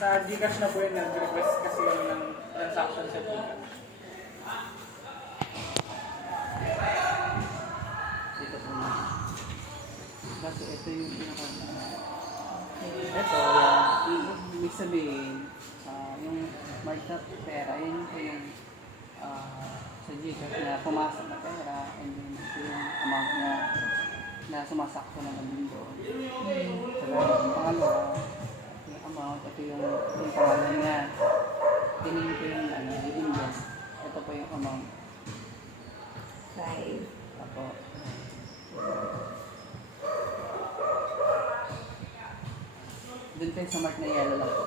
Sa Gcash na po yun, nag-request kasi yun ng transaction sa Gcash. Dito po na. Kasi ito yung pinaka... Ito, Ibig sabihin, yung smart na pera, yun po yung sa Gcash na pumasok na pera, and then ito yung amount na sumasakto naman doon. So, yung pangalawa, yung amount, ito yung pangalan niya. Tingin ko yung i-invest. Ito po yung amount. 5. Apo. Doon kayo sa mark na yellow lang po.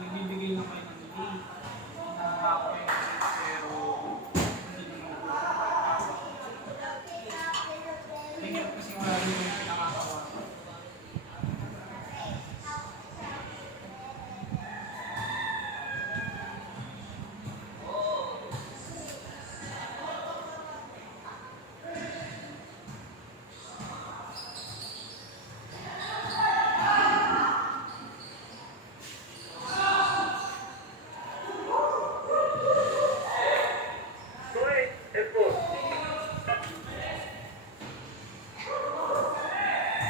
nagbibigay lang kayo ng delay na pero hindi naman po siya nakakawala. Kasi wala rin yung nakakawala.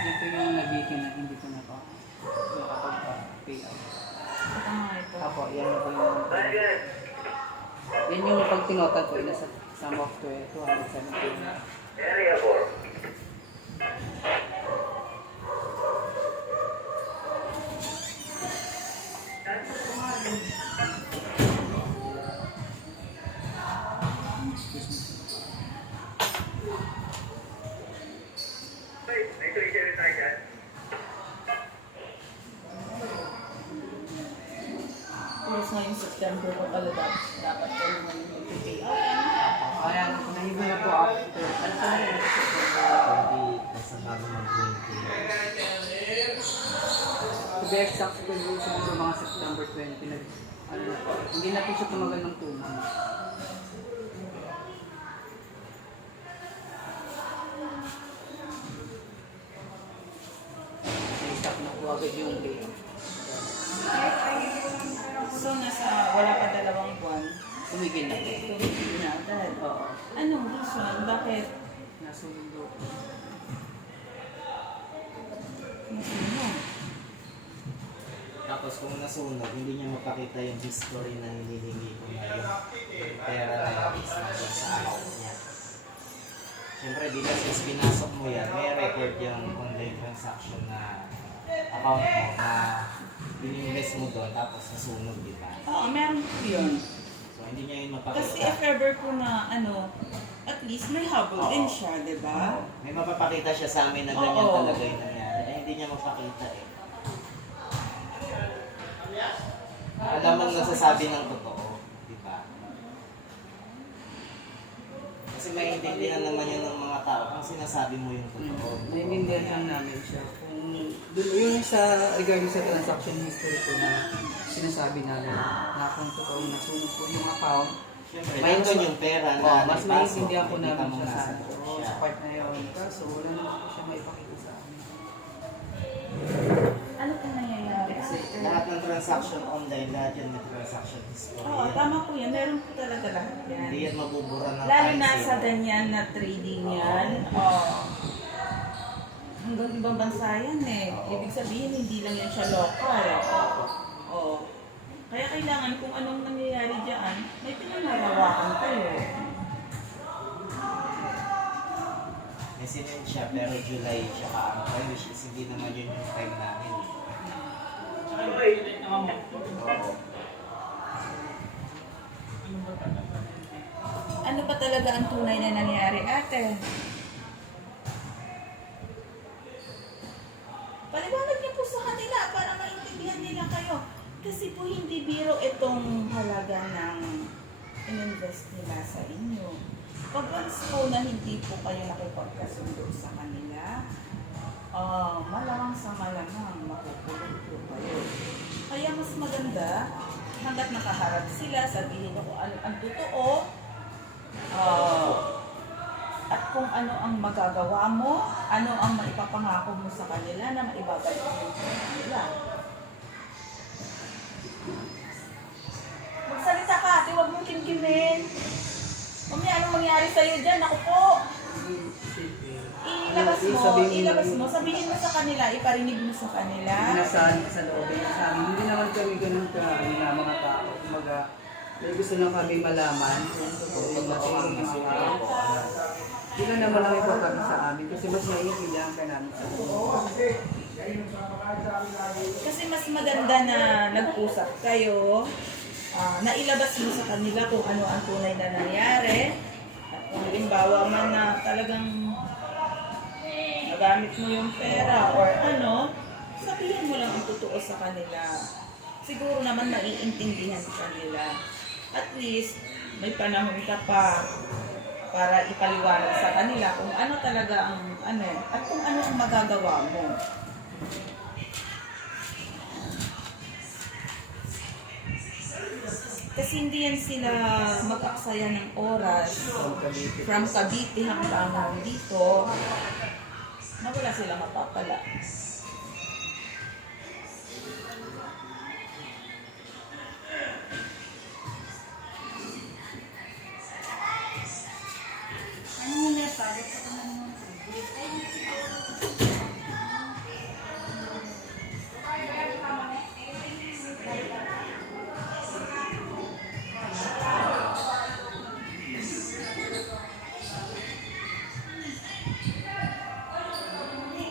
Ito yung nabitin na hindi ko nakapag-pay out. Ito. Apo, yan po yung... Yan yung pag tinotal ko, nasa sum of 217. Area 4. May tuloy-tuloy tayo dyan. Yes, ngayong September ko pala dapat kayo na yung pay out. Kaya nahiba na po after. Ano pa na yun? Basta bago mag-20. To be exact, siguro mga September 20, ano na po, hindi na po siya tumagal ng 2 months. Stop na po agad yung pay. So, wala pa 2 buwan. Tumigil na po. Tumigil na. Dahil, Oo. anong reason? Bakit? Nasundo po. Nasunog? Tapos kung nasunog, hindi niya mapakita yung history na hinihingi ko na yung pera na yung is nandun sa account niya. Siyempre, di kasi pinasok mo yan, may record yung online transaction na account mo na ininvest mo doon tapos nasunog, di ba? Oo, meron po yun. So, hindi niya yun Kasi mapakita. if ever po na, at least may habol din siya, di ba? May mapapakita siya sa amin na ganyan Oo. talaga yung nangyari. Eh, hindi niya mapakita eh. Alam mong nasasabi ng totoo, di ba? Kasi maintindihan naman yun ng mga tao kung sinasabi mo yung totoo. Naiintindihan lang namin siya. Kung yung sa regarding sa transaction history ko na sinasabi namin na kung totoo nasunog po yung account, Siyempre, nandun yung pera na mas naipasok, maintindihan ko nakita namin mo siya nasa sa siya. part na yun. Kaso wala naman po siya maipakita sa amin. Ano po nangyayari? Kasi lahat ng transaction online, lahat yan may transaction history. Oo, tama po yan. Meron po talaga lahat Hindi yan. yan mabubura ng Lalo time na sa saver. ganyan na trading yan. Oo. hanggang ibang bansa yan eh. Ibig sabihin, hindi lang yan siya local. Oo. Kaya kailangan kung anong nangyayari dyan, may pinanarawakan kayo. May sinend siya, pero July siya kaangkay, which is hindi naman yun yung time namin. Tsaka yung pinag na amount ko. Oo. Ano ba talaga? Ano ba talaga ang tunay na nangyari, ate? Paliwanag niyo po sa kanila para maintindihan nila kayo. Kasi po hindi biro itong halaga ng ininvest nila sa inyo. Pag once po na hindi po kayo nakipagkasundo sa kanila, malamang sa malamang makukulong po kayo. Kaya mas maganda, hanggat nakaharap sila, sabihin niyo kung ano ang totoo, at kung ano ang magagawa mo, ano ang maipapangako mo sa kanila na maibabalik mo sa kanila. Magsalita ka, ate, huwag mong kimkimin. Mamaya, anong mangyari sa'yo dyan? Ako po. Ilabas mo, sabihin mo sa kanila, iparinig mo sa kanila. Inasahan sa loob sa amin. Hindi naman kami ganun ka mga tao. Kumaga, may gusto lang kami malaman kung totoo yung natin yung mga hindi na naman lang ipapag sa amin kasi mas naiintindihan ka namin sa totoo. Kasi mas maganda na nag-usap kayo, nailabas mo sa kanila kung ano ang tunay na nangyari. At kung halimbawa man na talagang nagamit mo yung pera or ano, sabihin mo lang ang totoo sa kanila. Siguro naman maiintindihan ka nila. At least, may panahon ka pa para ipaliwanag sa kanila kung ano talaga ang ano, at kung ano ang magagawa mo. Kasi hindi yan sila mag-aksaya ng oras from Cavite hanggang dito na wala silang mapapala.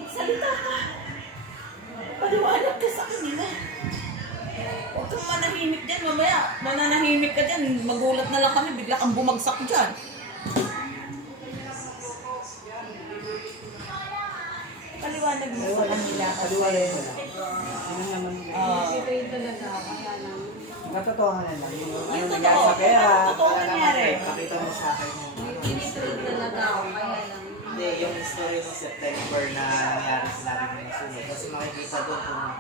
Salita ka! Paliwanag ka sa kanila. Huwag kang manahimik dyan. Mamaya, mananahimik ka dyan. Magulat na lang kami. Bigla kang bumagsak dyan. Paliwanag mo sa kanila kasi Paliwanag mo lang. Yun naman. Natotohanan lang. Yung ano Yung nangyari totoo. sa pera. Totoo wala naman nangyari. eh. Pakita mo sa akin yung ano. Hindi, yung story ng September na nangyari sa namin ng sunod. Kasi makikita doon kung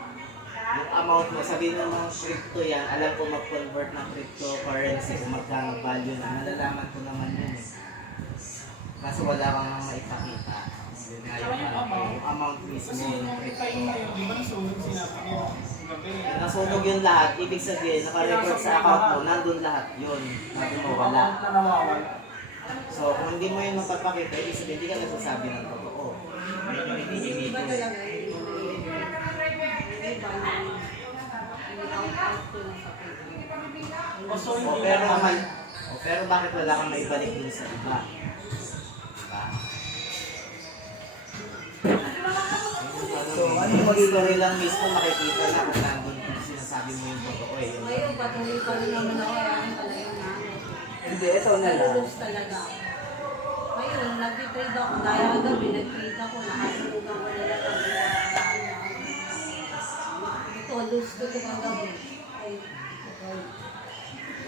yung amount mo, sabihin mo ng crypto yan, alam ko mag-convert ng cryptocurrency kung magkano value na, nalalaman ko naman yun eh. Kaso wala kang maipakita. Yun nga yung amount mismo Kasi yung nung crypto. time na yun, di ba nasunog sinabi mo? Gabi. Nasunog yung lahat, ibig sabihin, naka-record sa account mo, nandun lahat yun. Sabi mo, wala. Amount na nawawala. So, kung hindi mo yun mapapakita, ibig sabihin, hindi ka nagsasabi ng totoo. Yun yung hinihingi ko. O so, O hindi pero, naman. pero bakit wala kang maibalik dun sa iba? Diba? So, ano Yung yung magiging story lang mismo makikita na kung nandun kung sinasabi mo yung totoo eh. Ngayon, patuloy pa rin naman ako ang talaga namin. Hindi, ito na lang. Lulus talaga. Ngayon, nag-trade ako. Dahil kagabi, nag-trade ako. Nakasunugan ko nila kami. Ito, lose ko ito kagabi. Ay,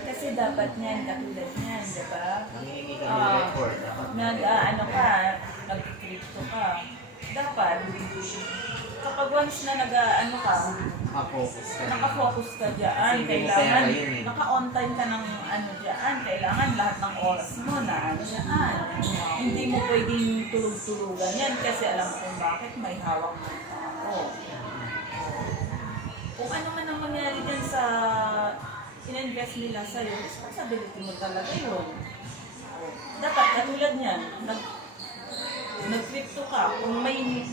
kasi dapat niyan, katulad niyan, di ba? Nangihingi ka ng record. Ano ka, nag-crypto ka. Dapat, kapag once na nag-ano ka, Maka-focus ka. nakafocus ka dyan, Kasi hindi mo kailangan, pera yun eh. naka-on time ka ng ano dyan, kailangan lahat ng oras mo na dyan. Hindi mo pwedeng tulog-tulugan yan kasi alam mo kung bakit may hawak ng tao. Kung ano man ang mangyari dyan sa in-invest nila sa'yo, responsibility mo talaga yun. Dapat katulad niyan, nag-crypto ka, kung may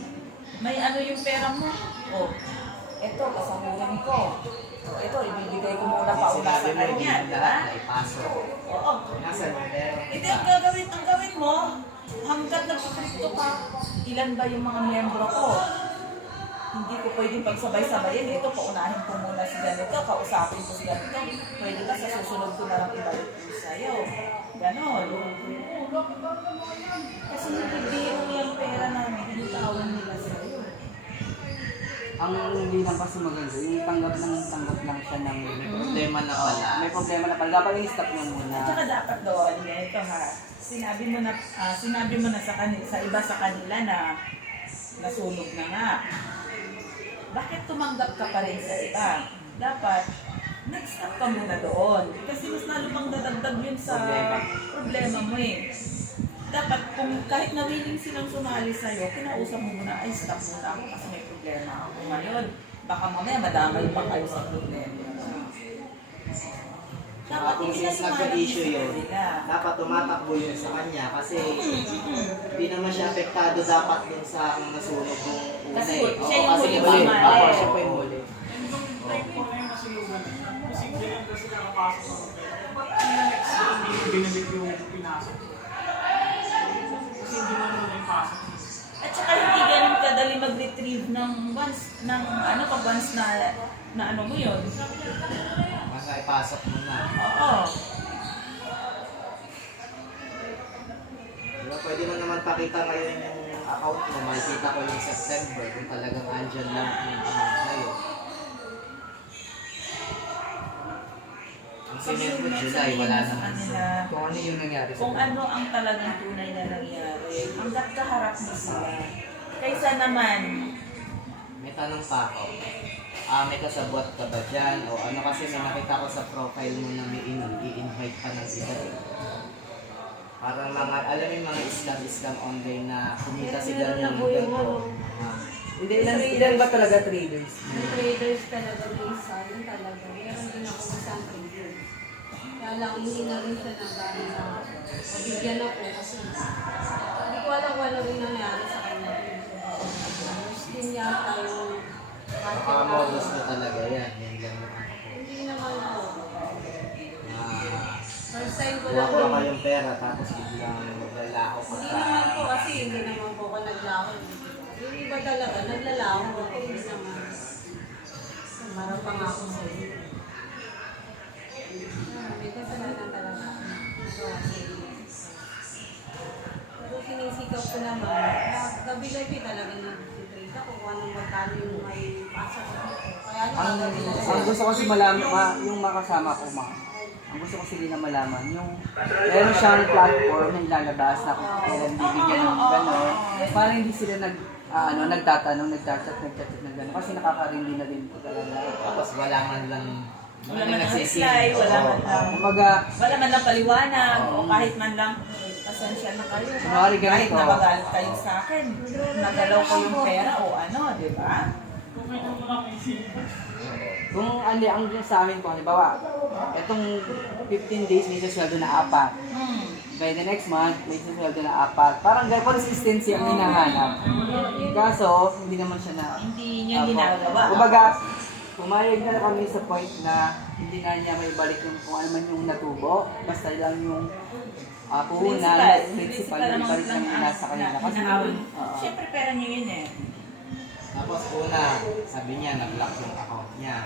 may ano yung pera mo. Oh, eto, kasahuran ko. Oh, eto, ibibigay ko muna pa una Sinabi sa mo, kanya, hindi di mo ba? lahat na ipasok. Oo. Nasaan yung pera? Hindi, ang gawin mo, hanggat nagkikripto ka, ilan ba yung mga miyembro ko? Hindi ko pwedeng pagsabay-sabayin. Ito, paunahin ko muna si ganito, kausapin ko si ganito. Pwede ka sa susunod ko na lang ibalik ko sa'yo. Ganon. Kasi hindi biro yung pera namin, hinitawan nila sa'yo. Ang hindi lang kasi maganda, yung tanggap lang siya ng Problema na pala. may problema na pala. Dapat i-stop niya muna. At saka dapat doon, ganito ha, sinabi mo na sa kanila, sa iba sa kanila na nasunog na nga. Bakit tumanggap ka pa rin sa iba? Dapat, nag-stop ka muna doon. Kasi mas lalo pang dadagdag yun sa problema mo eh. Dapat kung kahit na willing silang sumali sa'yo, kinausap mo muna, ay stop muna ako kasi may problema ako ngayon. Baka mamaya madamay pa kayo sa problema. Saka kung since nagka-issue yun, dapat tumatakbo yun sa kanya kasi hindi naman siya apektado dapat dun sa nasunog yung una Kasi eh. siya yung kasi huli iba yun. pamali. Ako, siya pa yung huli. Yung time po na yung nasilugan, posible yan kasi nakapasok ako. Hindi ko binalik yung pinasok ko. Kasi hindi mo naman yung pasok. At saka hindi ganun kadali mag-retrieve ng pag once na ano mo yun. Basta ipasok mo na. Oo. Diba, pwede mo naman pakita ngayon yung account mo. Makikita ko yung September kung talagang andyan lang yung amount na yun. Ang sinend mo July, wala naman sa... Kung ano yung nangyari sa Kung ano ang talagang tunay na nangyari, hanggat kaharap mo sila. Kaysa naman, May tanong pa ako. May kasabot ka ba dyan? O ano kasi may nakita ko sa profile mo na may i-invite pa ng iba. Parang mga, alam mo yung mga Islam online na kumita sila ng ganito. Hindi, ilan ba talaga traders? Yung traders talaga may isa, yun talaga. Meron din ako isang traders. Kaya lang, hindi na rin siya nagano na mabigyan ako kasi hindi ko alam kung ano rin nangyari sa kanya. Mas din yata yung Modus na talaga yan. Yan lang yung ano ko. Hindi naman ako. Ah, First time ko Huwag lang. ba kayong pera tapos biglang maglalaho pa Hindi sa... naman po kasi hindi naman po ako naglaho. Yung iba talaga, naglalaho ako. Hindi naman. Marang pa nga ako sa iyo. May kasalanan talaga. Nagawa sa iyo. Pero sinisigaw ko naman, gabi-gabi talaga nag-trade ako kung anong magkano yung may pasok ko dito. Kaya Ang gusto ko kasi malaman, yung makasama ko, ang gusto ko sila malaman, yung meron siyang platform na ilalabas na kung kailan bibigyan ng gano'n, para hindi sila nagtatanong, nagchat ng gano'n, kasi nakakarimli na din po talaga. Tapos wala man lang... wala man lang reply, wala man lang. Kumaga, Wala man lang paliwanag, o kahit man lang, pasensya na kayo. Kunwari Kahit ganito. napagalit kayo sa akin, nagalaw ko yung pera o ano, di ba? Kung may naman ako isipin. kung ano ang sa amin po, halimbawa, itong 15 days may sweldo na 4. By the next month, may sweldo na 4. Parang consistency ang hinahanap. Kaso, hindi naman siya na... Hindi niya ginagawa. Kumbaga, pumayag na kami sa point na hindi na niya may balik yung kung ano man yung natubo. Basta lang yung puhunan, principal yung balik lang yung nasa kanila. Kasi Siyempre pera niyo yun eh. Tapos una, sabi niya, nag-lock yung account niya.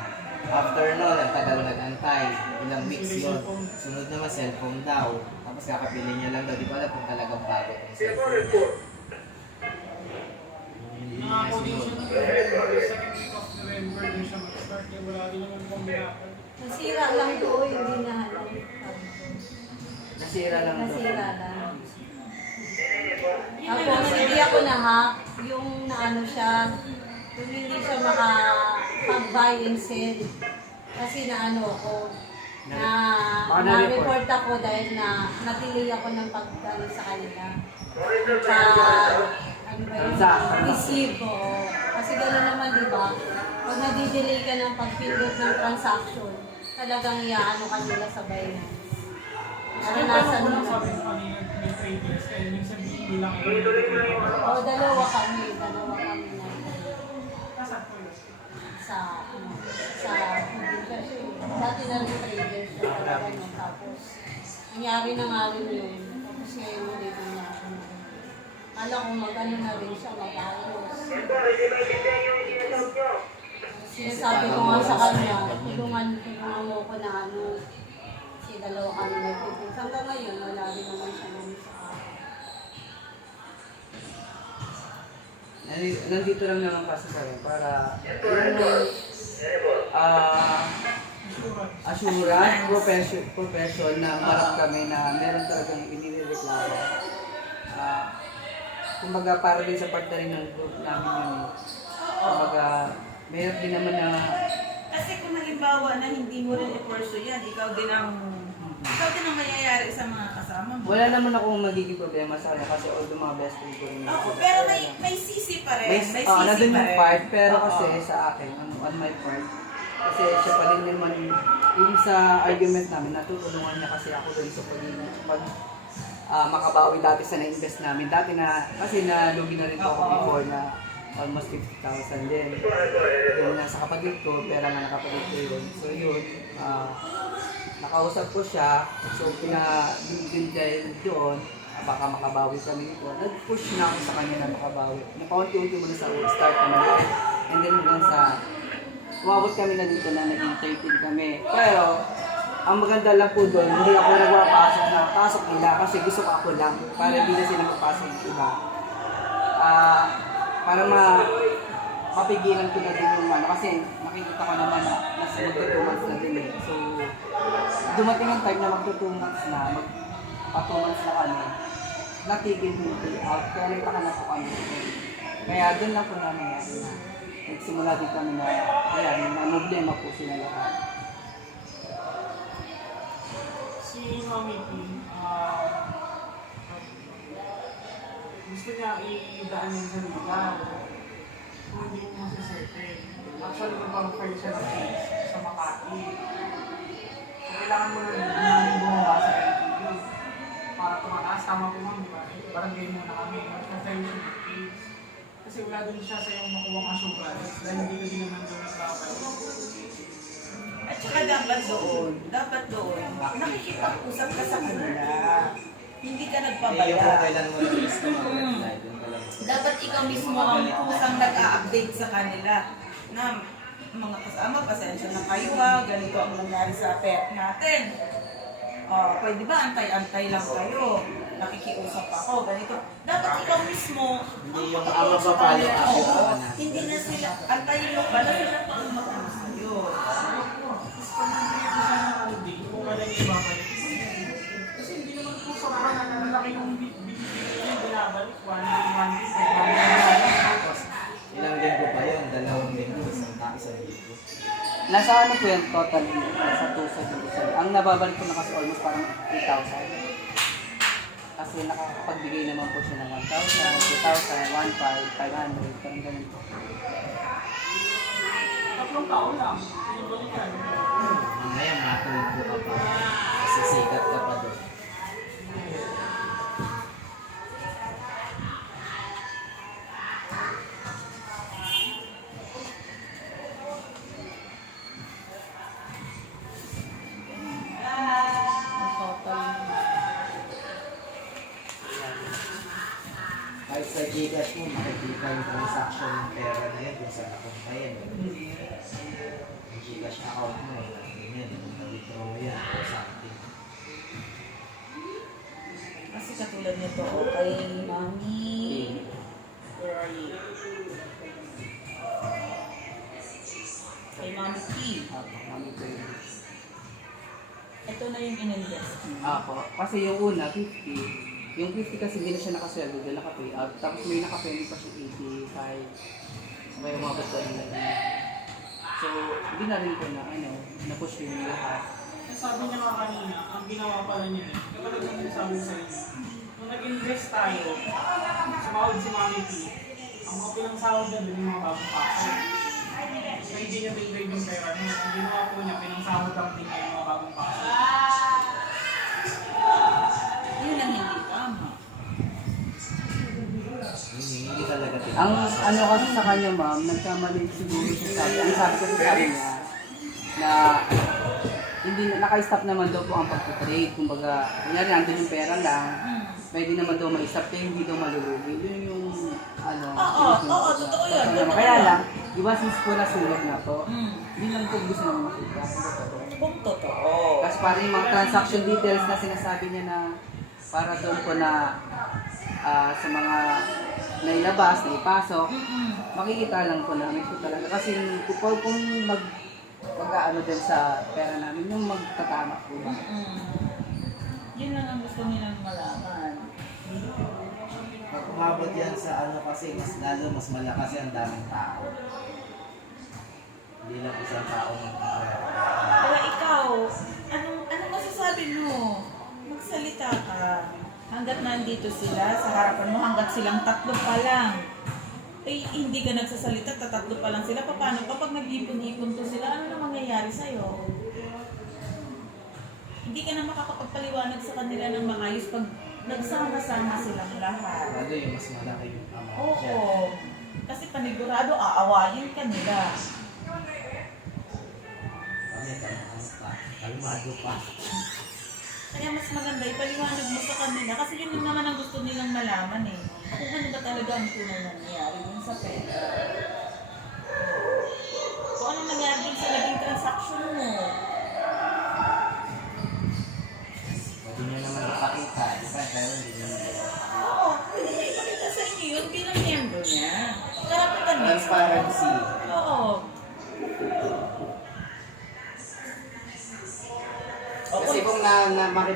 After nun, ang tagal nag-antay. Ilang weeks yun. Sunod naman, cellphone daw. Tapos kakapili niya lang daw. Di ba alam kung talagang bago yung cellphone. Hindi niya Nangako din sunod. siya ng second week of November din siya mag-start. Kaya wala din naman pong miracle. Nasira lang to, hindi na halang. nasira lang ito. Nasira lang. Tapos hindi ako na-hack, yung naano siya, yung hindi siya makapag-buy and sell. Kasi naano ako, na-report ako dahil na natili ako ng pag-ano sa kanila. Sa, ano ba yun? Receive ko. Kasi gano'n naman, di ba? Pag nadidelay ka ng pag-pindot ng transaction, talagang iaano kanila sa Binance. Naranasan mo Pero na. sabi ko kanina, may traders. Kaya minsan hindi lang ito. O, dalawa kami na. sa dati na rin trader siya talaga niya. Tapos, nangyari na nga rin yun. Tapos ngayon ulit na ako. Kala ko mag-ano na rin siya, mag-ayos. Sinasabi ko nga sa kanya, tulungan mo ko na ano, kasi dalawa kami nagpupus. Hanggang ngayon, wala rin naman siya naman sa akin. Nandito lang naman kasi kami para yung assurance, profession na marap kami na meron talagang inireklamo. Kumbaga para din sa part na rin ng group namin yun. Kumbaga, meron din naman na Kasi kung halimbawa na hindi mo rin i-pursue yan, ikaw din ang mayayari sa mga kasama mo. wala naman akong magiging problema sa kanya kasi although mga best friend ko rin. Oo, pero may sisi pa rin. May sisi nandun pa yung rin. part, pero Oo. kasi sa akin, on my part, kasi siya pa rin naman, yung sa argument namin, natutulungan niya kasi ako doon sa pag makabawi dati sa na-invest namin. Dati na, kasi nalugi na rin po ako before na almost 50,000 din. Yung nasa kapatid ko, pera nga nakapatid ko yun. So yun, nakausap ko siya, so pinabigyan dahil doon, baka makabawi kami nito. Nag-push na ako sa kanya na makabawi. Napaunti-unti muna sa start na maliit. And then hanggang sa, umabot kami na dito na naging 13 kami. Pero, ang maganda lang po doon, hindi ako nagpapasok na pasok nila kasi gusto ko ako lang para hindi na sila magpasok yung iba. Para mapigilan ko na din yung ano kasi makikita ko naman na nasa magto 2 months na din eh. So, dumating ang time na magto 2 months na, magpa 2 months na kami, natigil yung payout, kaya nagtaka na po kami. Kaya doon lang po namin na nagsimula din kami na, ayan, na problema po sila lahat. Si Mami P, gusto niya idaan yung sa lugar. Kung hindi mo masisertin. Actually, nag-confer siya ng case sa Makati. So, kailangan mo na bumaba sa LTU para tumataas. Tama po ma'am, di ba? Barangay muna kami. Nag-confer siya ng case. Kasi wala din siya sa yung makuwang assurance dahil hindi ko din naman doon nagbabalik. At saka dapat doon, nakikipag-usap ka sa kanila. Hindi ka Yung nagpabaya. kailan mo yung gusto mag-reply, doon ka lang. Dapat ikaw mismo ang kusang nag-a-update sa kanila na mga kasama, pasensya na kayo ha, ganito ang nangyari sa pet natin. Pwede ba antay-antay lang kayo? Nakikiusap ako, ganito. Dapat ikaw mismo Hindi yung mapapalo up yung Oo, natin. hindi na sila, antayin mo pala sila pang mag-ano sa'yo. Tapos kung hindi ko siya ng OD, kung kailan niya ibabalik. Kasi hindi naman po sobrang nalalaki yung binabalik. 1 day, 1 day, Tapos, ilang linggo pa yun? 2 linggo, isang linggo. Nasa ano po yan total, nasa 2,000. Ang nababalik ko na kasi almost parang 3,000. Kasi nakapagbigay naman po siya ng 1,000, 2,000, 1,500, 500, parang ganun po. Tatlong taon lang. Pinabalikan. Mamaya matulog ka pa. Sisikat ka pa doon. Ang total. Kahit sa Gcash mo, makikita yung transaction ng pera na yun kung saan napunta yan. Yung Gcash account mo, ganyan, kung na-withdraw yan or something. Kasi katulad nito, kay Mami. Where are you? Kay Mami P. Apo, kami po yun. Ito na yung in-invest mo. Apo, kasi yung una, 50. Yung 50 kasi hindi na siya nakasweldo, doon naka-pay out. Tapos may naka-pending pa siya 85. May umabot pa rin na yun. So, hindi na rin ko na, na-push yung lahat. Sabi niya nga kanina, ang ginawa pala niya, katulad ng sabi ko sa inyo, nung nag-invest tayo, sumahod si Mami P, ang mga pinangsahod na doon yung mga bagong pasok. So hindi niya binigay yung pera niya. Ang ginawa po niya, pinangsahod lang din niya yung mga bagong pasok. Yun ang hindi tama. Hindi talaga Ang ano kasi sa kanya ma'am, nagkamali siguro siya ang sabi ko sa kanya na hindi naka-stop naman daw po ang pag-trade. Kumbaga, kunyari nandun yung pera lang, pwede naman daw ma-stop kaya hindi daw malulugi. Yun yung ano. Oo, totoo yun. Totoo naman. Kaya lang, iba since po nasunog na po, Mm. hindi lang po gusto naman makita. Kung totoo. Kasi parang yung mga transaction details na sinasabi niya na para doon po na sa mga nailabas, naipasok, makikita lang po namin po talaga. Kasi kung mag-ano din sa pera namin, yung magtatama po ba? Yun lang ang gusto nilang malaman. Pag umabot yan sa ano kasi mas malakas yan daming tao. Hindi lang isang tao magkakaroon. Pero ikaw, anong masasabi mo? Magsalita ka. Hanggat nandito sila sa harapan mo, hanggat silang tatlo pa lang. Eh, hindi ka nagsasalita, tatatlo pa lang sila. Paano kapag nag-ipon-ipon to sila, ano na mangyayari sa'yo? Hindi ka na makakapagpaliwanag sa kanila ng maayos pag nagsama-sama silang lahat. Lalo yung mas malaki yung amount Oo. dyan. Kasi panigurado, aawayin ka nila. Kami, kalmado pa. Kaya mas maganda, ipaliwanag mo sa kanila. Kasi yun din naman ang gusto nilang malaman eh. Kung ano ba talaga ang tunay na nangyari dun sa pera. Kung ano nangyari dun sa naging transaction mo. Pwede nyo naman ipakita, di ba? Pero hindi nyo naman. Oo, pwede na ipakita sa inyo yun bilang miyembro niya. Karapatan niya. Transparency. Oo. Kasi kung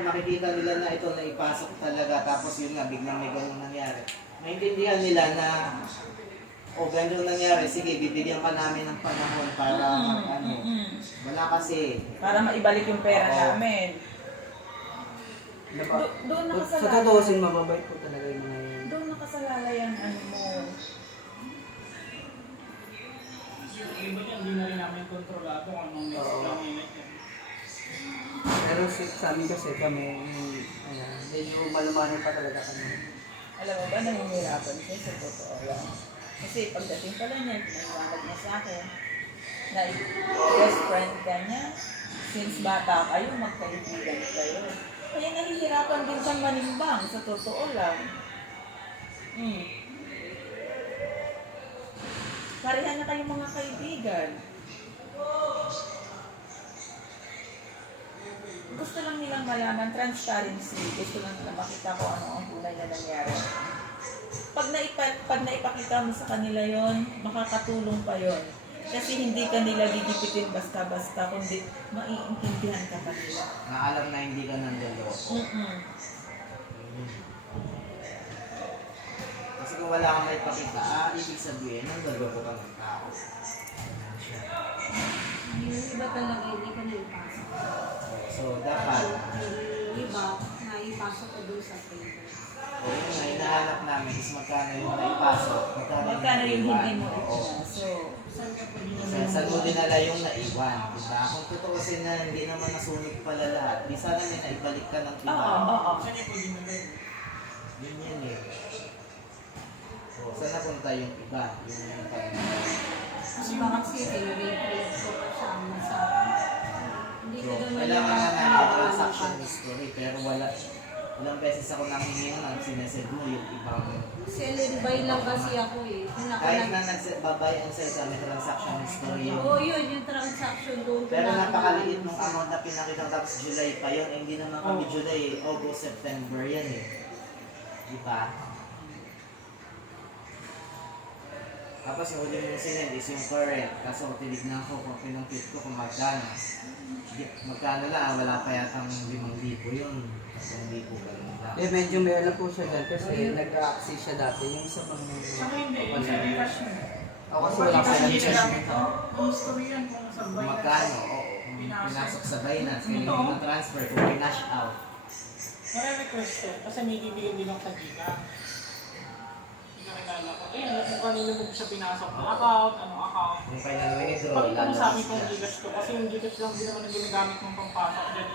makikita nila na ito na ipasok talaga, tapos yun nga, biglang may ganun nangyari. Maintindihan nila na, ganun nangyari, sige, bibigyan ka namin ng panahon para ano. Wala kasi. Para maibalik yung pera Oo. namin. Doon Sa nakasalalay. totoosin, mababait po talaga yung mga yun. Doon nakasalalay ang ano mo. Yung iba niya, hindi na rin namin kontrolado kung anong next lang yun. Pero sa amin kasi kami, medyo malumanay pa talaga kami. Alam mo ba, nangungirapan siya sa totoo lang. Kasi pagdating pala niya, pinaliwanag niya sa akin na best friend ka niya. Since bata kayo, magkaibigan kayo. Kaya nahihirapan din siyang manimbang sa totoo lang. Pareha na kayong mga kaibigan. Gusto lang nilang malaman, transparency. Gusto lang nila makita ko ano ang tunay na nangyari. Pag naipakita mo sa kanila yon, makakatulong pa yon. Kasi hindi ka nila gigipitin basta-basta, kundi maiintindihan ka pa nila. Na alam na hindi ka nandaloko. Kasi kung wala kang maipakita, ibig sabihin, nandaloko ka ng tao. Yung iba talaga hindi ko naipasok. So, dapat, Yung iba, naipasok ko doon sa paper. yun na hinahanap namin is magkano yung naipasok, Magkano yung hindi mo Oo. ipinaso. Saan mo dinala yung naiwan, diba? Kung totoo kasi na hindi naman nasunog pala lahat, di sana may naibalik ka ng iba. Oo. Kasi niya pwede na rin. Yun yan eh. So, saan napunta yung iba? Yung Kasi baka kasi tinurate ko pa siya ang masabi. Hindi ko So, naman kailangan na namin yung transaction history, pero ilang beses ako nanghingi nun, sinesend mo yung ibang Selling-buy lang kasi ako eh. kahit na nagbabay ang sell ka, may transaction history yun. Oo, yun, yung transaction doon. Pero napakaliit nung amount na pinakita ko, tapos July pa yun. Eh, hindi naman kami July, August, September yan eh. Diba? Tapos yung huli yung sinend is yung current. Kaso tinignan ko kung pinumpit ko kung magkano. Magkano lang, wala pa yatang 5,000 yun. 10,000 ka lang. Medyo may alam po siya dyan kasi nag-access siya dati yung sa mga... Saka hindi, hindi cash mo. Ako kasi wala pa Kasi yan. ginagamit ko. Ang story yan kung sa Kung Binance. magkano, oo. Kung pinasok sa Binance, kaya hindi mo transfer, kung pinash out. Nare-request ko kasi may bibigyan din ako sa Gita. Pinakilala ko. Kung kanino mo siya pinasok ng account, anong account. Kung kailan withdraw, Pakita mo sa amin lalabas kung niya. Gcash ko kasi yung Gcash lang din naman ang ginagamit mong pampasok dyan.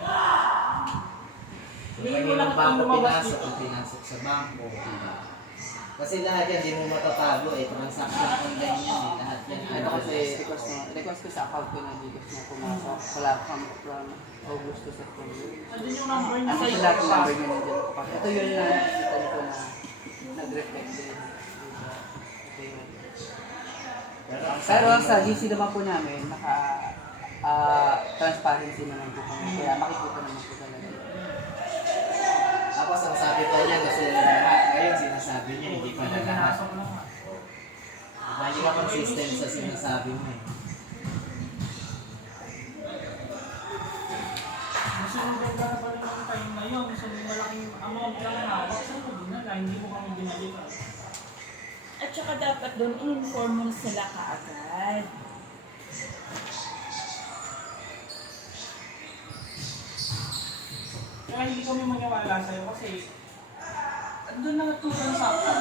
Kung Hindi mo lang kaninong bangko lumabas pinasok, dito. kung pinasok sa bangko, diba? Kasi lahat yan, di mo matatago eh. Transaction online yan eh. Lahat yan. Ano kasi request ko sa account ko na Gcash na pumasok. Wala from August to September. Andun yung number niya Ano sa sa lahat ng number niya nandiyan. Ito yun na nakikita niyo ko na nag-reflect din. Ito yun. Pero sa GC naman po namin, transparency naman po kami. Kaya makikita naman po talaga. Tapos ang sabi pa niya, gusto niya lahat. Ngayon sinasabi niya, hindi pa na lahat. Pinasok na nga. Lagi ka consistent sa sinasabi mo eh. Gusto nung ganda na pala ng time na yun. Gusto nung malaking amount lang hawak. Saan mo dinala? Hindi mo kami binalikan. At saka dapat doon in-inform mo sila kaagad. Kaya hindi kami maniwala sa'yo kasi andun na natutunan sa akin.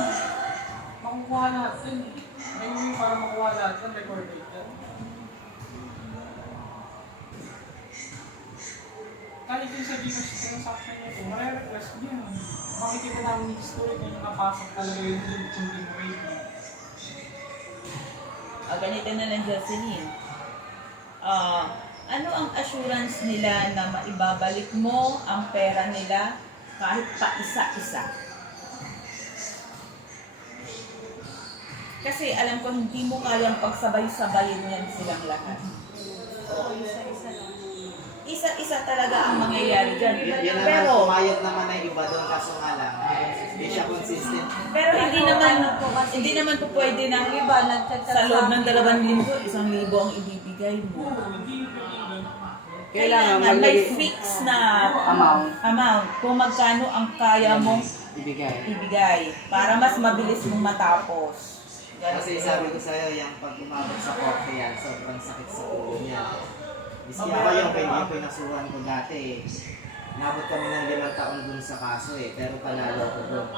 Makukuha natin. Ngayon para makuha lahat ng recorded yan. Kahit yung sa Gcash transaction nyo po, mare-request niya. Makikita namin yung history kung nakapasok talaga yung hindi mo ready. Ganito na lang, Jocelyn. Ano ang assurance nila na maibabalik mo ang pera nila kahit pa isa-isa? Kasi alam ko hindi mo kayang pagsabay-sabayin yan silang lahat. Oo, isa-isa lang. Isa-isa talaga ang mangyayari dyan. Yan naman, Pero, pumayag naman ang iba doon kaso nga lang. Hindi siya consistent. pero hindi naman po pwede na Iba, nagchat-chat sa loob ng sa akin. 2 linggo, 1,000 ang ibibigay mo. Kailangan may maglagay fix na amount kung magkano ang kaya mong ibigay. ibigay para mas mabilis mong matapos. Kasi sabi ko sa'yo, yung pag umabot sa korte yan, sobrang sakit sa ulo niya. Miski ako yung pinasuhan ko dati eh. Nabot kami ng 5 taon dun sa kaso eh, pero panalo ko doon.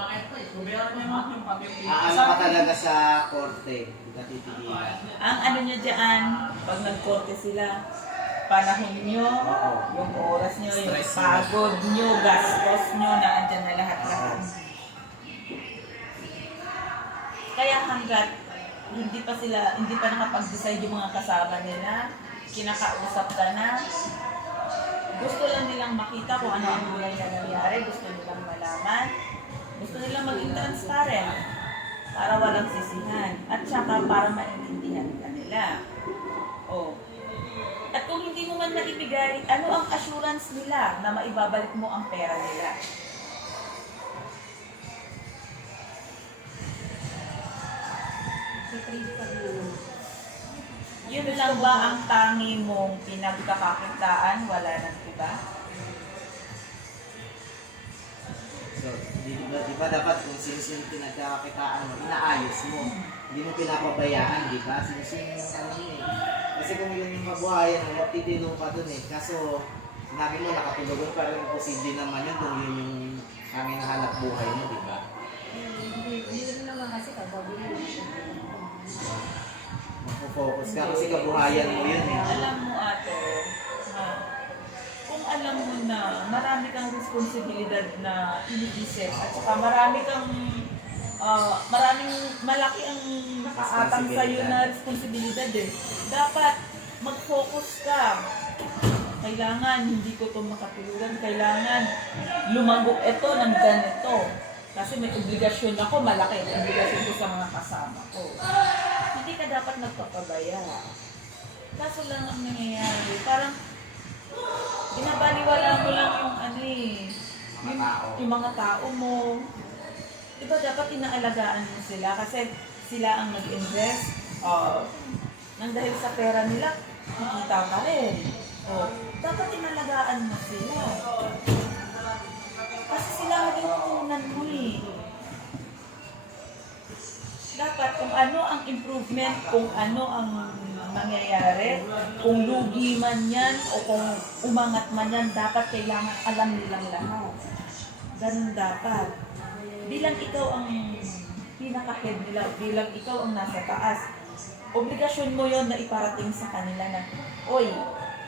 Aano ka talaga sa korte, hindi ka titigilan. Ang ano nyo dyan, pag nagkorte sila, panahon nyo, Oo. yung oras nyo, yung Stress nyo. pagod nyo, gastos nyo, naandyan na lahat-lahat. Kaya hanggat hindi pa nakapag-decide yung mga kasama nila, kinakausap ka na, gusto lang nilang makita kung ano ang kulay na nangyari, gusto nilang malaman, gusto nilang maging transparent para walang sisihan at saka para maintindihan ka nila. Oh. At kung hindi mo man maibigay, ano ang assurance nila na maibabalik mo ang pera nila? Sa credit card naman. Yun lang ba ang tangi mong pinagkakakitaan? Wala nang iba? So, di ba dapat kung sino-sino pinagkakakitaan mo, inaayos mo. Hindi mo pinapabayaan, di ba? Sino-sino yung ano eh. Kasi kung yun yung mabuhayan, magtitino ka dun eh. Kaso, sinabi mo nakatulugan pa rin, posible naman yun kung yun yung tanging hanap buhay mo, di ba? Hindi rin naman kasi kababili. Magpo-focus ka kasi kabuhayan mo yun eh. Alam mo ate, kung alam mo na marami kang responsibilidad na iniisip at saka maraming malaki ang nakaatang sa'yo na responsibilidad eh. Dapat mag-focus ka. Kailangan, hindi ko ito makatulugan. Kailangan lumago ito ng ganito. Kasi may obligasyon ako, malaki ang obligasyon ko sa mga kasama ko. Hindi ka dapat nagpapabaya. Kaso lang ang nangyayari, parang binabaliwala mo lang yung ano eh, yung mga tao mo. Diba dapat inaalagaan mo sila kasi sila ang nag-invest. Nang dahil sa pera nila, nakita ka rin. Dapat inalagaan mo sila. Kasi sila naging puhunan mo eh. Dapat kung ano ang improvement, kung ano ang mangyayari, kung lugi man yan o kung umangat man yan, dapat kailangan alam nilang lahat. Ganun dapat. Bilang ikaw ang pinaka-head nila, bilang ikaw ang nasa taas, obligasyon mo yon na iparating sa kanila na, oy,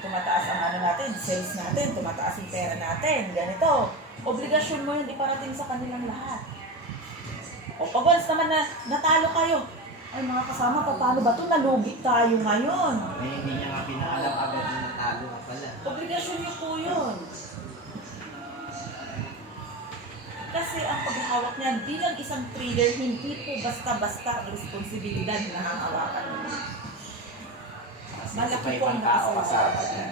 tumataas ang ano natin, sales natin, tumataas yung pera natin, ganito. Obligasyon mo yun iparating sa kanilang lahat. O pag once naman na natalo kayo, ay mga kasama, paano ba ito? Nalugi tayo ngayon. Eh, hindi niya nga pinaalam agad na natalo na pala. Obligasyon niyo po yun. Kasi ang paghahawak niya bilang isang trader, hindi po basta-basta ang responsibilidad na hahawakan niya. Kasi Malaki sa po ang ibang tao nakasalamat kasama niya. yan.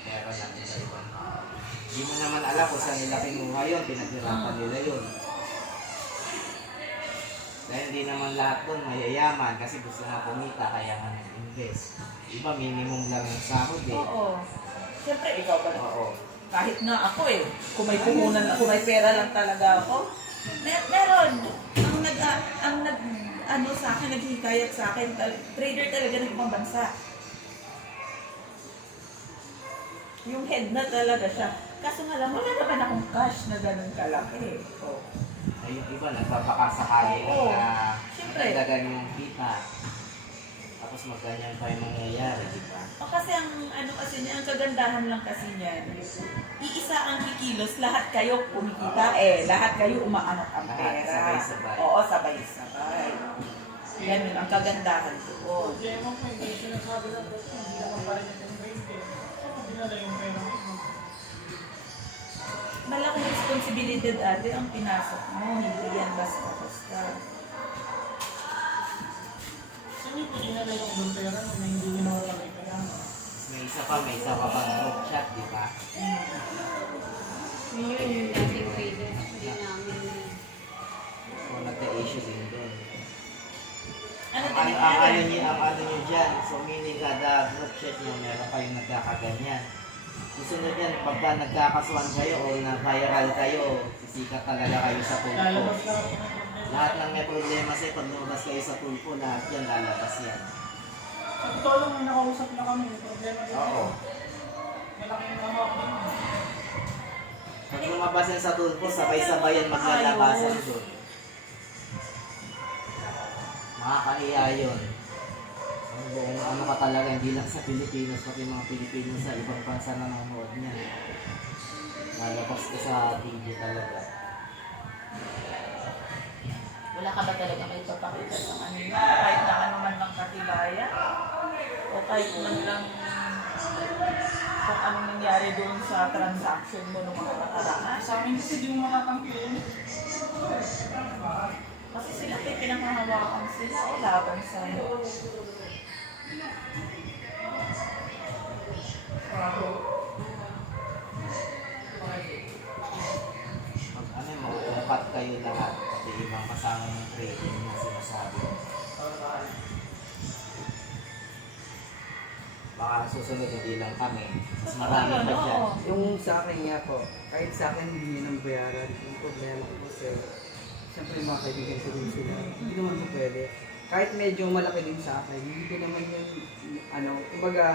Pera natin sa ibang tao. Hindi mo naman alam kung saan nila kinuha yun, pinaghirapan nila yun. Dahil hindi naman lahat doon mayayaman kasi gusto nga kumita kaya nga nag-invest. Iba minimum lang yung sahod eh. Oo. Siyempre, ikaw ba? Oo. Kahit nga ako eh, kung may puhunan, kung may pera lang talaga ako, meron. Ano sa akin, naghihikayat sa akin, trader talaga ng ibang bansa. Yung head na talaga siya. Kaso nga lang, wala naman akong cash na ganun kalaki. Oh. Ay, yung iba nagpapakasakali Oo. na Siyempre. nagdagan yung kita. Tapos magganyan pa yung mangyayari, di ba? O kasi ang ano kasi niya, ang kagandahan lang kasi niya, iisa ang kikilos, lahat kayo kumikita lahat kayo umaanok ang Lahat, pera. sabay-sabay. Oo, sabay-sabay. Yan ang kagandahan doon. Problema po, hindi sinasabi na ito. Hindi naman pa rin yung 20. Hindi na lang yung pera. Malaking responsibilidad ate ang pinasok mo, hindi yan basta-basta. Saan yung pwede na lang yung pera na hindi nyo naman pera? May isa pa pang group chat, di ba? Yun yung dating traders hindi namin. So, nagka-issue din doon. Ano Ang din ano nyo dyan, so meaning kada group chat nyo, meron kayong nagkakaganyan. Susunod yan, pagka nagkakasuhan kayo o na-viral kayo, sisikat talaga kayo sa tulpo. Lalabas na ako ng problema. Lahat ng may problema sa'yo, pag lumabas kayo sa tulpo, lahat yan lalabas yan. Sa totoo lang, may nakausap na kami. May problema din. Oo. Malaki yung hawak din. Pag lumabas yan sa tulpo, sabay-sabay yan maglalabasan doon. Makakahiya yun. Ang buong ano ka talaga, hindi lang sa Pilipinas, pati mga Pilipino sa ibang bansa na nanonood niyan. Lalabas ka sa TV talaga. Wala ka ba talaga may papakita sa kanila? Kahit na ano man lang katibayan? O kahit man lang kung anong nangyari doon sa transaction mo nung mga nakaraan? Sa amin kasi di mo matatangkihin. Kasi sila may pinanghahawakan sila o laban sa'yo. Pag ano, magkukumpat kayo lahat, pati ibang kasama yung trading na sinasabi. Baka susunod hindi lang kami. Mas marami pa dyan. Oo. Yung sa akin nga po, kahit sa akin hindi nang bayaran, yung problema ko po sir, siyempre yung mga kaibigan ko din sila, hindi naman po pwede. Kahit medyo malaki din sa akin, hindi ko naman yung, ano, kumbaga,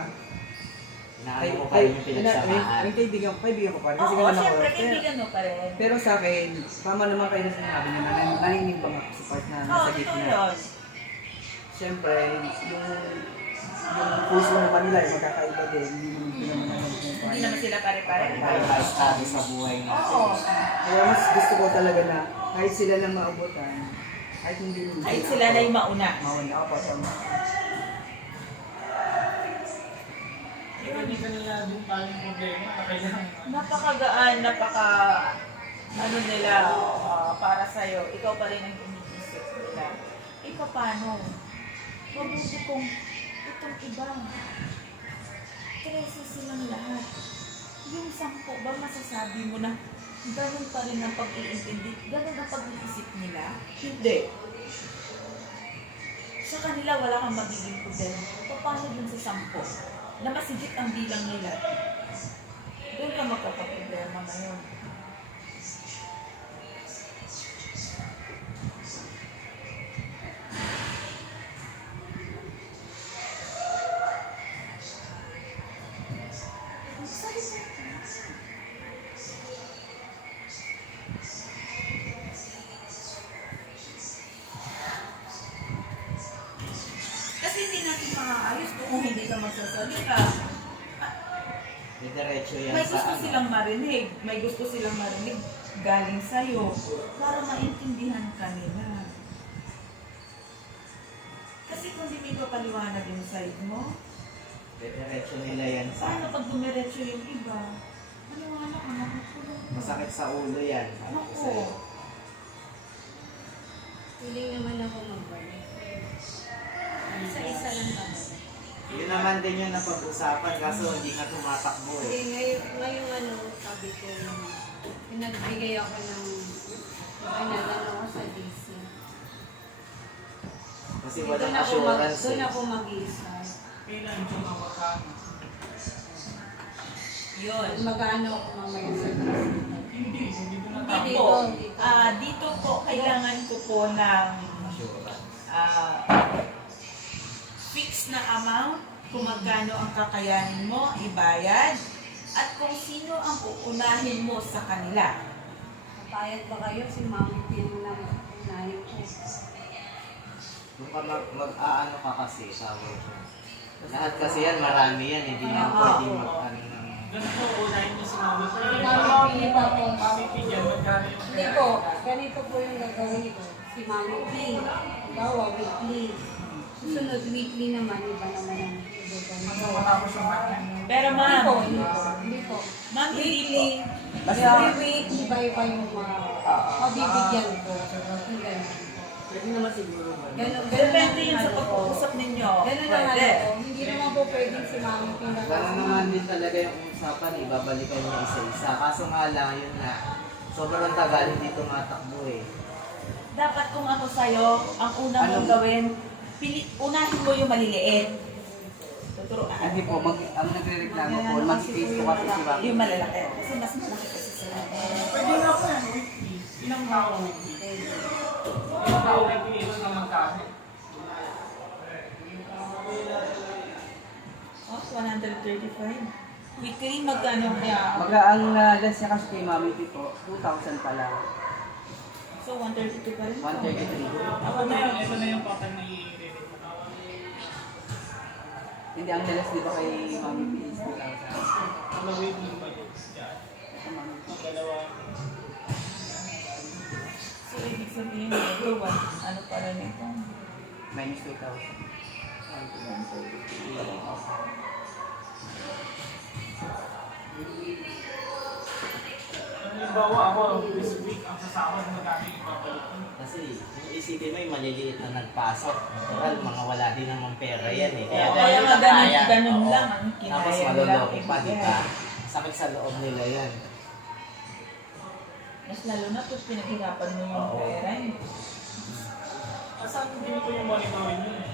Inaano mo pa rin yung pinagsamaan. may kaibigan ko pa rin, kasi Oo, ganun ako. syempre, kaibigan mo pa rin. Pero sa akin, tama naman kayo na sinabi niya na naninimbang ako sa part na Oo, nasa ito gitna. yun. Siyempre, yung puso naman nila ay magkakaiba din, hindi naman alam kung Hindi paano. naman sila pare-pare. Iba-iba estado sa buhay natin. Oo. Kaya mas gusto ko talaga na kahit sila lang maabutan, kahit hindi Kahit sila na yung mauna. mauna ako tama. Kanina din tayong problema na kailangan. Napakagaan, ano nila, para sa'yo. Ikaw pa rin ang iniisip nila. Paano? Mabuti kung itong iba. Kresa silang lahat. Yung 10 ba masasabi mo na ganun pa rin ang pag-iintindi, ganun ang pag-iisip nila? Hindi. Sa kanila wala kang magiging problema. Paano dun sa 10? Na masigit ang bilang nila. Doon ka magkakaproblema ngayon. Kasi hindi natin makaayos kung hindi ka magsasalita. Diretso yan May sa gusto ano. silang marinig. May gusto silang marinig galing sa'yo para maintindihan ka nila. Kasi kung di may papaliwanag yung side mo, Diretso nila yan paano sa... pag dumiretso yung iba? Paliwanag ka naman. Masakit sa ulo yan. Sabi ko Ako. sa'yo. Willing naman ako mag-work. Isa-isa lang talaga. Yun naman din yung napag-usapan kaso hindi ka tumatakbo Hindi, eh. ngayong ano, sabi ko, pinagbigay ako ng pinalan ako sa DC. Kasi walang assurance Doon eh. ako mag-isa. Kailan yung mga magkano? Yun. Magano ako mamaya sa DC. Hindi ko na Hindi Ako, dito. dito po, kailangan ko po ng Assurance. fixed na amount, kung magkano ang kakayanin mo, ibayad, at kung sino ang uunahin mo sa kanila. Papayag ba kayo si Mami Pino na unahin ko? Kung ka mag-aano ka kasi, tawag mo. Lahat kasi yan, marami yan. Hindi Kaya na nga pwede ako. mag-ano ng... Ganito, unahin niyo si Mami P. Mami P pa po. Mami P yan, magkano yung Hindi po, ganito po yung gagawin ko. Si Mami P, bawa weekly. Susunod weekly naman, iba naman ang Hanggang gagawin. matapos yung match. Pero Hindi po, ma'am, hindi po. Hindi po. ma'am, hindi Weekly, po. every week, iba-iba yung mabibigyan ko. Yung ganun. Pwede naman siguro. Ganun, Depende yun sa ang ano ko. pag-uusap ninyo. Ganun ang Pwede. ano ko. Hindi naman po pwedeng si Mami Gano'n pinaka. naman din talaga yung usapan eh. Babalikan niya isa-isa. Kaso nga lang, yun nga. Sobrang tagal, hindi tumatakbo eh. Dapat kung ako sa'yo, ang una mong gawin, unahin mo yung maliliit. Tuturuan. Hindi po, ang nagre-reklamo po, mag-face ko kasi si Mami. Yung malalaki. Kasi mas malaki kasi sila. Pwede nga po yan, weekly. Ilang tao weekly? Ilang tao weekly, ito na magkano? Oh, 135. Weekly, magkano kaya? Ang less niya kasi kay Mami P po, 2,000 pa lang. So, 132 pa rin. 133. Ako na yun, ito na yung total na i-rate. Hindi, ang less di ba kay Mami P is 2,000. Ang weekly ba yun? Yan. Ito Mami P. Ang dalawa. So, ibig sabihin, ito, ano pa rin ito? Minus 2,000. Halimbawa ako, this week, ang sasahod magkano yung ibabalik ko. Kasi yung isipin mo yung maliliit na nagpasok. Natural, mga wala din naman pera yan eh. Kaya nga ganun Oo. lang ang kinaya Tapos nila maluloko pa, di ibigay. ba? Sakit sa loob nila yan. Mas lalo na kung pinaghirapan mo yung Oo. pera. Saan hindi ko yung monitoring yun eh.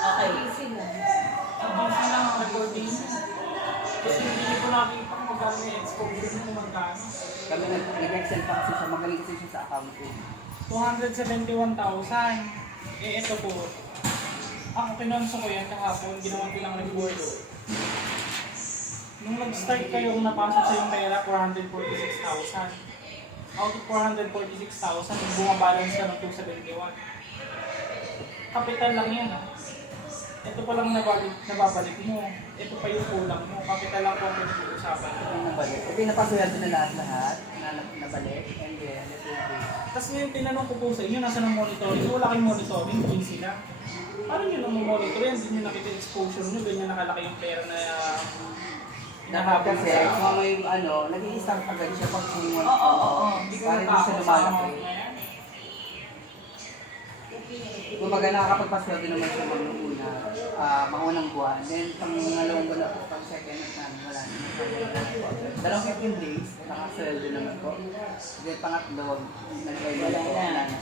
Okay. Easy lang. Ang busy lang ang recording. Kasi hindi ko nakita kung magkano yung exposure mo kung magkano. Kami nag-excel pa kasi siya, magaling kasi siya sa accounting. 271,000. Eh, ito po. Ako kinonso ko yan kahapon, ginawa ko lang report. Nung nag-start kayo, kung napasok sa yung pera, 446,000. Out of 446,000, bumabalance ka ng 271. Kapital lang yan ah. Ito pa lang nababalik mo. Ito pa yung kulang mo. Kapital lang po ang pinag-uusapan. Yung nabalik. Okay, napasuyad na lahat-lahat. Nabalik. And then, let's do this. Tapos ngayon tinanong ko po sa inyo, nasa ng monitoring? Wala kayong monitoring, busy lang. Paano nyo naman monitor yan? Hindi nyo nakita yung exposure nyo, ganyan nakalaki yung pera na Dapat kasi, kung may nag-i-start agad siya pag sinuwan. Oo. Hindi ko Para hindi siya natakot sa lumalaki. Kumbaga nakakapagpasweldo naman siya mga una, mga unang buwan. Then, pang ngalawang buwan na po, pang second at wala naman. Dalawang 15 days, nakasweldo naman po. Then, pangatlo, nag-wala po, wala na.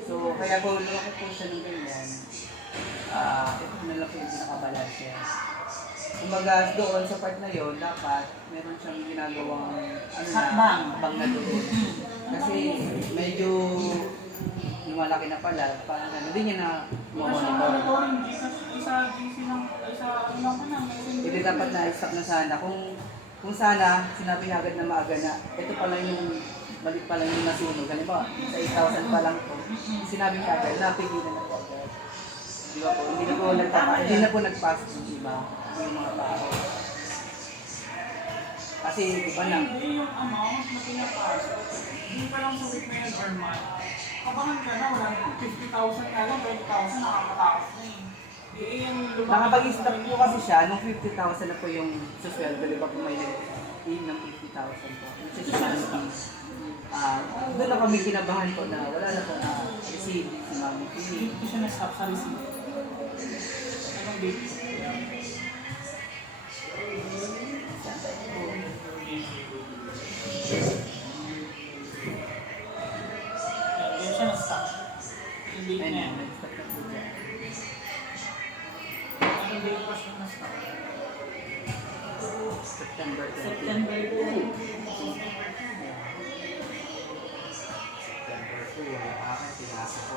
So, kaya po, lumaki po siya ng ganyan. Ito na lang po yung pinakabalance niya. Kumbaga, doon sa part na yon dapat meron siyang ginagawang hakbang na doon. Kasi medyo lumalaki na pala, parang hindi niya na National monitor. monitoring, isa lang pa lang. Hindi dapat na-stop na sana. Kung sana, sinabi na agad na maaga na, ito pala yung balik pa lang yung nasunog. Halimbawa, sa 8,000 pa lang po. Sinabi niya agad, napigilan na po agad. Di ba po? Hindi na po nagpasok yung iba, yung mga tao. Kasi di ba na, Hindi yung amount na pinapasok. Hindi pa lang sa week na yun or month. Kabangan ka na, wala 50,000 na lang, 20,000 nakakatakas na eh. Yung lumaki- nakapag-stop po kasi siya, nung 50,000 na po yung susweldo, di ba po may nag-aim ng 50,000 po. Which is monthly. Doon na kami kinabahan po na wala na po na receive si Mami P. Hindi siya na-stop sa receipt. Anong date? Hindi siya na-stop. Yung date na Ayun, yan. nag-stop na po dyan. Anong date pa siya na-stop? September 20. September 2. September 2, yung akin, pinasok ko.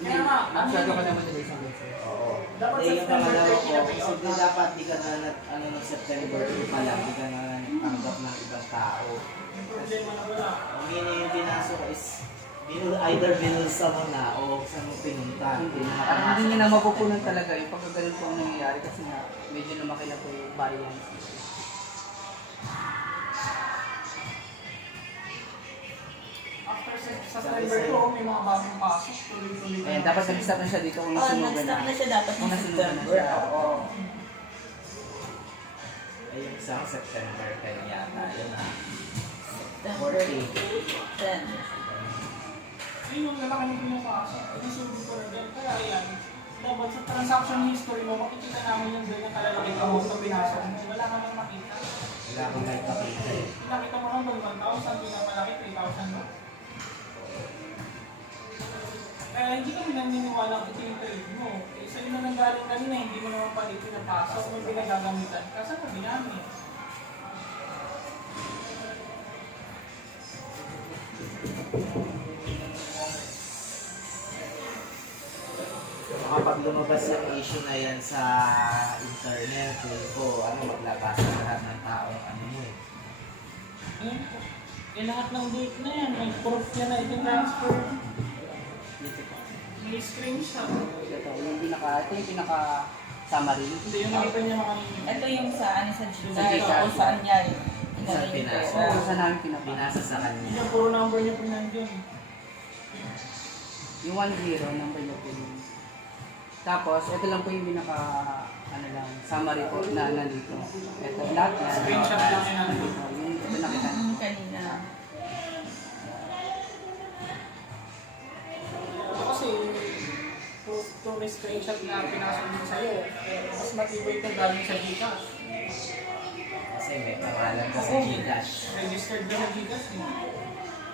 Hindi, masyado ka naman nila isang beses. Oo. Dapat Eh, yung September pangalawa 30 ko, na kasi di dapat di ka na ng September 2 pa lang, di ka na nagtanggap ng ibang tao. Yung problema na wala. Ang meaning yung pinasok ko is, either binulsa mo na o saan mo pinunta. Hindi na Parang hindi nakamasok. niya na mapupunan talaga yung pagka ganun po ang nangyayari kasi nga medyo lumaki na po yung variance. After sa September 2, may mga bagong pasok. Tuloy-tuloy. Kaya dapat nag-stop na siya dito kung Oh, nasunugan nag-stop na. na siya dapat Kung ng nasunugan na September. siya. Oo. Ay, yung isang September 10 yata, yun ah. September 10. Ayun yung lalaki ng pinapasok. Ay, nasulit ko rin. Kaya yan, dapat sa transaction history mo, makikita namin yung ganyan kalalaki amount na pinasok mo. Wala ka nang makita. Wala akong may pakita eh. Nakita mo lang 1,000, pinapalaki 3,000 mo. Kaya hindi kami naniniwala kung ito yung trade mo. Eh, sa'yo na nanggaling kanina, hindi mo naman pala pinapasok, may pinagagamitan. Kasi mo ginamit. Kapag lumabas yung issue na yan sa internet, ko, maglabas sa lahat ng taong ano mo eh. Ayun po. Eh, lahat ng date na yan, may proof niya na i-transfer. Dito po. May screenshot. Ito yung pinaka-summary. Hindi, yung nakita niya makanina. Ito yung sa ano sa Sa Gcash, Gcash. kung saan niya Saan inaling pinasok? pera. Oo, saan namin pinapa. Binasa sa Hindi, kanya. puro number niya po nandiyan. Yung 10, number niya po yun. Tapos, ito lang po yung pinaka, summary po na nandito. Ito, lahat na. Screenshot lang yan. Yung ito nakita niyo. Kanina. Ito kasi, kung may screenshot na pinasok din sa'yo, mas matibay ito galing sa Gcash. Kasi may pangalan ka sa Gcash. Registered ka sa Gcash eh.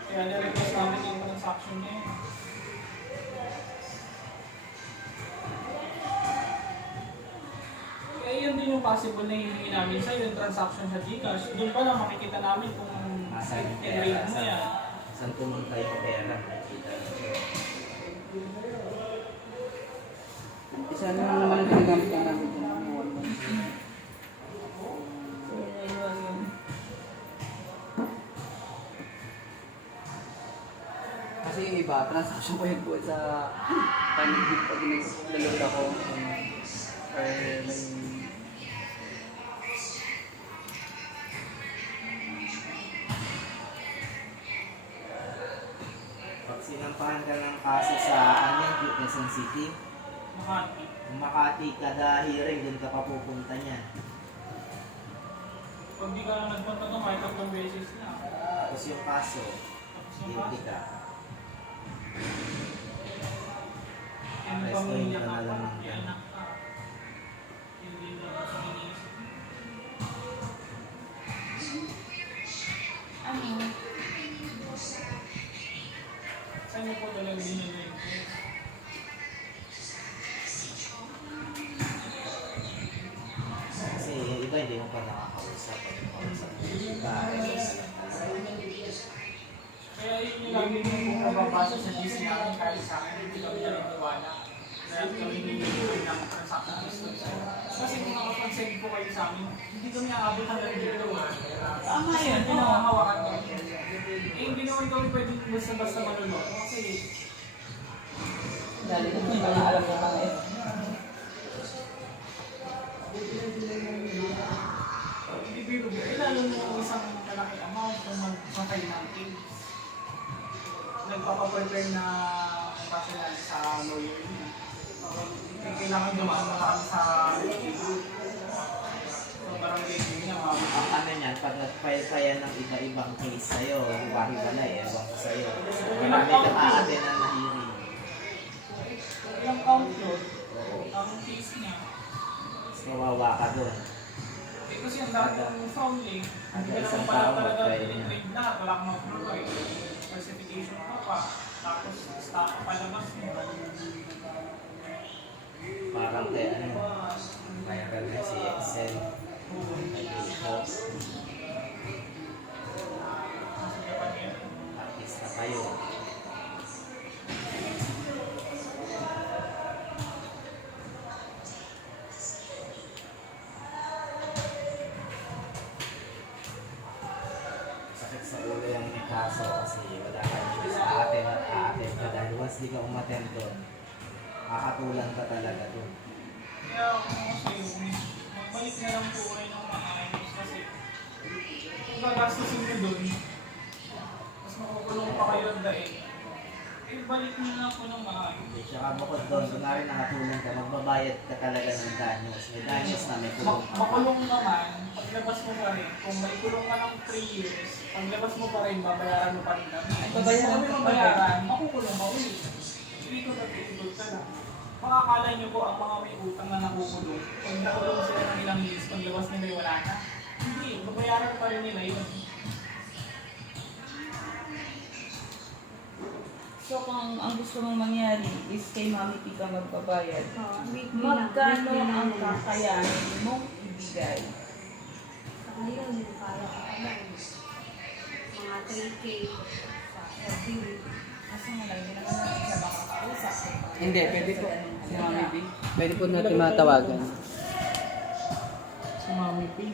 Kaya na-request namin yung transaction niya eh. Kaya yun din yung possible na hihingi namin sa'yo, yung transaction sa Gcash. Doon pa lang makikita namin kung Asan yung pera? i-rate mo yan. Saan pumunta yung pera? Nakikita niyo. Isa na lang naman ang ginagamit na namin dyan. Yung 1. Kasi yung iba, transaction ko yun po sa panigid pag nag-load ako. Or may... Pag sinampahan ka ng kaso sa Quezon City, Makati. Makati, kada hearing, doon ka pa pupunta niya. Pag di ka lang nagpunta doon, kahit 3 beses na. Tapos yung kaso, Tapos yung guilty kaso. ka. Yung Resto pamilya ka ka na pa, lang. may anak ka. Hindi na iniisip mo. Ano? Saan niyo po talaga dinilin? Kasi yung iba hindi mo pa nakakausap. Iba, Kaya yun yung lagi kong mababasa sa GC namin kahit sa akin, hindi kami naniniwala. Dahil kami nililipin ng transaction history. Kasi kung nakapag-send po kayo sa amin, hindi kami aabot hanggang dito. Tama yun. Hindi nakahawakan kami. Eh, hindi naman kami pwedeng basta-basta manunod. Kasi, Dali ko yung mga alam niya mga ito. hindi biro. return na rational sa lawyer niya. Kailangan dumaan na kami sa barangay niya, Ang ano niyan, pag nag-file ka yan ng iba-ibang case sa'yo, hiwa-hiwalay, ewan ko sa'yo. Marami kang aatin na hearing. Yung count yun, ang case niya. Kawawa ka doon. Kasi ang dami ng sound eh. Hindi ka isang naman pala tao talaga mag-file niya. trade na, wala kang mag-provide. Classification ka pa, tapos stock ka palabas mo. Parang kaya ano, viral na si Excel. Artista kayo. Sakit sa ulo yung ikaso kasi wala kang choice. Aaten at aaten ka dahil once di ka umattend doon, kakatulan ka talaga doon. Kaya ako kasi magbalik na lang po kayo ng maayos kasi kung gagastusin nyo doon, mas makukulong pa kayo dahil balik nyo na po ng maayos. Tsaka bukod doon, kunwari nakatulong ka, magbabayad ka talaga ng danyos. May danyos na may kulong. Makulong naman, paglabas mo pa rin. Kung may kulong ka ng 3 years, paglabas mo pa rin, babayaran mo pa rin kami. Babayaran Kung mo pa babayaran, makukulong ka ulit. Dito nag-iibot ka na. Makakala nyo po ang mga may utang na nakukulong. Pag nakulong sila ng ilang years, paglabas nila wala na. Hindi, babayaran pa rin nila yun. So kung ang gusto mong mangyari is kay Mami P ka magbabayad, Weekly lang. magkano Weekly lang ang yun. kakayanin mong ibigay? Ngayon, kaya ko alam. Mga 3K sa every week. Kasi nga lang, hindi naman natin siya makakausap. Hindi, pwede po. Si Mami B. Pwede po natin matawagan. Si Mami P.